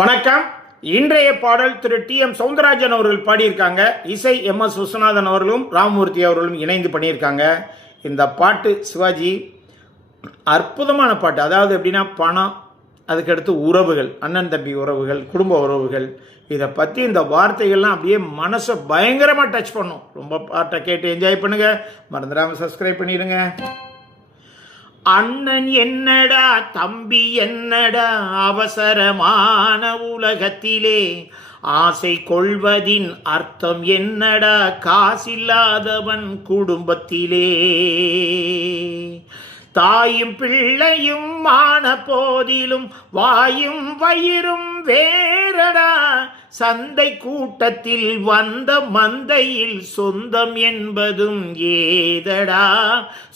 வணக்கம். இன்றைய பாடல் திரு டி.எம். சௌந்தரராஜன் அவர்கள் பாடியிருக்காங்க. இசை எம்.எஸ். விஸ்வநாதன் அவர்களும் ராமமூர்த்தி அவர்களும் இணைந்து பண்ணியிருக்காங்க. இந்த பாட்டு சிவாஜி அற்புதமான பாட்டு. அதாவது எப்படின்னா, பணம், அதுக்கடுத்து உறவுகள், அண்ணன் தம்பி உறவுகள், குடும்ப உறவுகள், இதை பற்றி இந்த வார்த்தைகள்லாம் அப்படியே மனசை பயங்கரமாக டச் பண்ணும். ரொம்ப பாட்டை கேட்டு என்ஜாய் பண்ணுங்கள். மறந்துடாமல் சப்ஸ்கிரைப் பண்ணிடுங்க. அண்ணன் என்னடா, தம்பி என்னடா, அவசரமான உலகத்திலே ஆசை கொள்வதின் அர்த்தம் என்னடா, காசில்லாதவன் குடும்பத்திலே தாயும் பிள்ளையும் ஆன போதிலும் வாயும் வயிறும் வேறடா, சந்தை கூட்டத்தில் வந்த மந்தையில் சொந்தம் என்பதும் ஏதடா,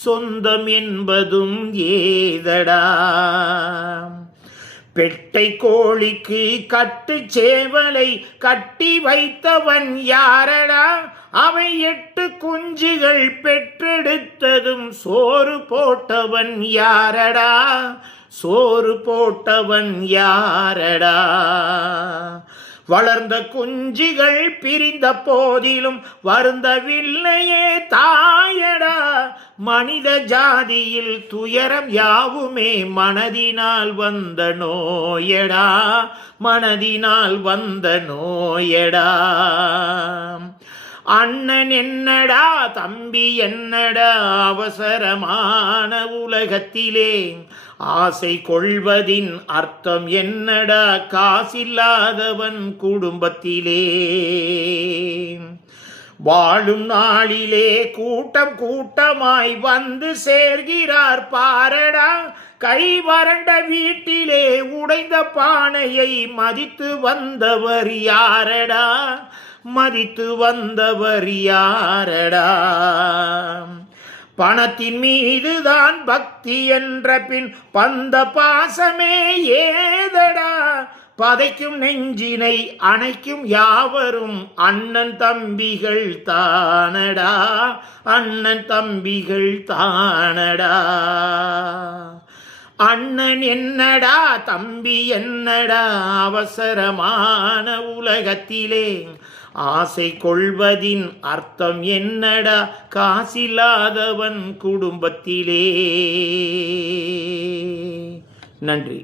சொந்தம் என்பதும் ஏதடா. பெட்டை கோழிக்கு கட்டு சேவலை கட்டி வைத்தவன் யாரடா, அவை 8 குஞ்சுகள் பெற்றெடுத்ததும் சோறு போட்டவன் யாரடா, சோறு போட்டவன் யாரடா. வளர்ந்த குஞ்சுகள் பிரிந்த போதிலும் வருந்தவில்லையே தாயடா, மனித ஜாதியில் துயரம் யாவுமே மனதினால் வந்த நோயடா, மனதினால் வந்த நோயடா. அண்ணன் என்னடா, தம்பி என்னடா, அவசரமான உலகத்திலே ஆசை கொள்வதின் அர்த்தம் என்னடா, காசில்லாதவன் குடும்பத்திலே வாழும் நாளிலே கூட்டம் கூட்டமாய் வந்து சேர்கிறார் பாரடா, கை வறண்ட வீட்டிலே உடைந்த பானையை மதித்து வந்தவர் யாரடா, மதித்து வந்தவர் யாரடா. பணத்தின் மீதுதான் பக்தி என்ற பின் பந்த பாசமே ஏதடா, பதைக்கும் நெஞ்சினை அணைக்கும் யாவரும் அண்ணன் தம்பிகள் தானடா, அண்ணன் தம்பிகள் தானடா. அண்ணன் என்னடா, தம்பி என்னடா, அவசரமான உலகத்திலே ஆசை கொள்வதின் அர்த்தம் என்னடா, காசில்லாதவன் குடும்பத்திலே. நன்றி.